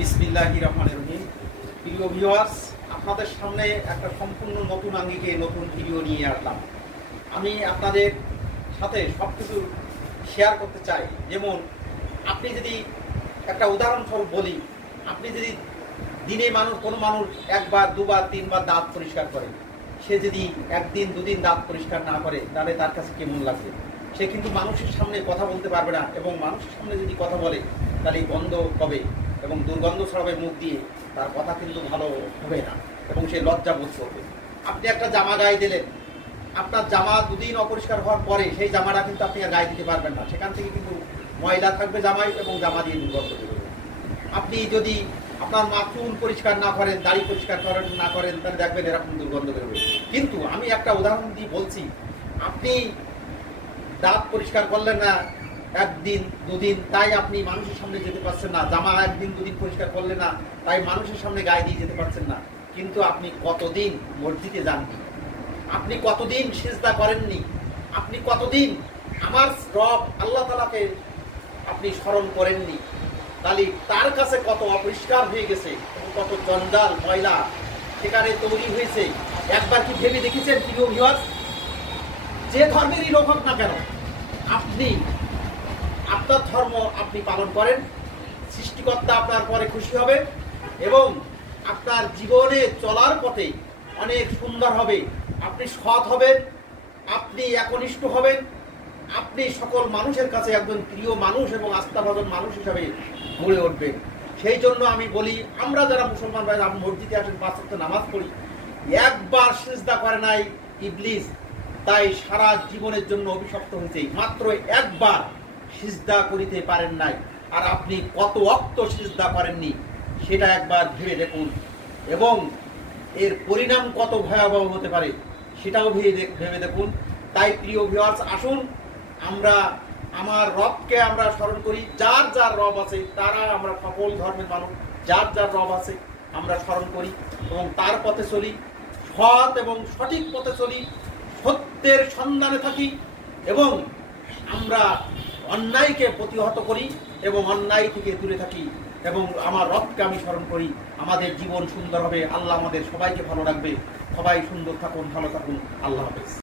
বিসমিল্লাহির রহমানির রহিম। প্রিয় ভিউয়ার্স, আপনাদের সামনে একটা সম্পূর্ণ নতুন আঙ্গিকে নতুন ভিডিও নিয়ে আসলাম। আমি আপনাদের সাথে সব কিছু শেয়ার করতে চাই। যেমন আপনি যদি একটা উদাহরণস্বরূপ বলি, আপনি যদি দিনে কোনো মানুষ একবার দুবার তিনবার দাঁত পরিষ্কার করে, সে যদি একদিন দুদিন দাঁত পরিষ্কার না করে তাহলে তার কাছে কেমন লাগবে? সে কিন্তু মানুষের সামনে কথা বলতে পারবে না, এবং মানুষের সামনে যদি কথা বলে তাহলে গন্ধ হবে এবং দুর্গন্ধ ছড়াবে মুখ দিয়ে, তার কথা কিন্তু ভালো হবে না এবং সে লজ্জা বোধ করবে। আপনি একটা জামা গায়ে দিলেন, আপনার জামা দুদিন অপরিষ্কার হওয়ার পরে সেই জামাটা কিন্তু আপনি আর গায়ে দিতে পারবেন না, সেখান থেকে কিন্তু ময়লা থাকবে জামাই এবং জামা দিয়ে দুর্গন্ধ বেরোবে। আপনি যদি আপনার চুল পরিষ্কার না করেন, দাড়ি পরিষ্কার না করেন, তাহলে দেখবেন এরকম দুর্গন্ধ বেরোবে। কিন্তু আমি একটা উদাহরণ দিয়ে বলছি, আপনি দাঁত পরিষ্কার করলেন না একদিন দুদিন, তাই আপনি মানুষের সামনে যেতে পারছেন না। জামা একদিন দুদিন পরিষ্কার করলেন না, তাই মানুষের সামনে গায়ে দিয়ে যেতে পারছেন না। কিন্তু আপনি কতদিন মসজিদে যাননি? আপনি কতদিন সিজদা করেননি? আপনি কতদিন আমার রব আল্লাহ তাআলাকে আপনি স্মরণ করেননি? তাহলে তার কাছে কত অপরিষ্কার হয়ে গেছে এবং কত জঞ্জাল ময়লা সেখানে তৈরি হয়েছে। একবার কি ভেবে দেখেছেন প্রিয় ভিউয়ার্স? যে ধর্মেরই লোক হোক না কেন, আপনি আপনার ধর্ম আপনি পালন করেন, সৃষ্টিকর্তা আপনার পরে খুশি হবে এবং আপনার জীবনে চলার পথে অনেক সুন্দর হবে। আপনি সৎ হবেন, আপনি একনিষ্ঠ হবেন, আপনি সকল মানুষের কাছে একজন প্রিয় মানুষ এবং আস্থাভাজন মানুষ হিসাবে গড়ে উঠবেন। সেই জন্য আমি বলি, আমরা যারা মুসলমান ভাই মসজিদে আসেন, 5 ওয়াক্ত নামাজ পড়ি, একবার সিজদা করে নাই ইবলিস, তাই সারা জীবনের জন্য অভিশপ্ত হয়েছে। মাত্র একবার সিজদা করিতে পারেন নাই, আর আপনি কত ওয়াক্ত সিজদা করেননি সেটা একবার ভেবে দেখুন, এবং এর পরিণাম কত ভয়াবহ হতে পারে সেটাও ভেবে দেখুন। তাই প্রিয় ভিউয়ার্স, আসুন আমরা আমার রবকে আমরা স্মরণ করি। যার যার রব আছে, তারা আমরা সকল ধর্মের মানুষ, যার যার রব আছে আমরা স্মরণ করি এবং তার পথে চলি, সৎ এবং সঠিক পথে চলি, সত্যের সন্ধানে থাকি এবং আমরা অন্যায়কে প্রতিহত করি এবং অন্যায় থেকে দূরে থাকি এবং আমার রবকে আমি স্মরণ করি। আমাদের জীবন সুন্দর হবে, আল্লাহ আমাদের সবাইকে ভালো রাখবে। সবাই সুন্দর থাকুন, ভালো থাকুন, আল্লাহ হাফেজ।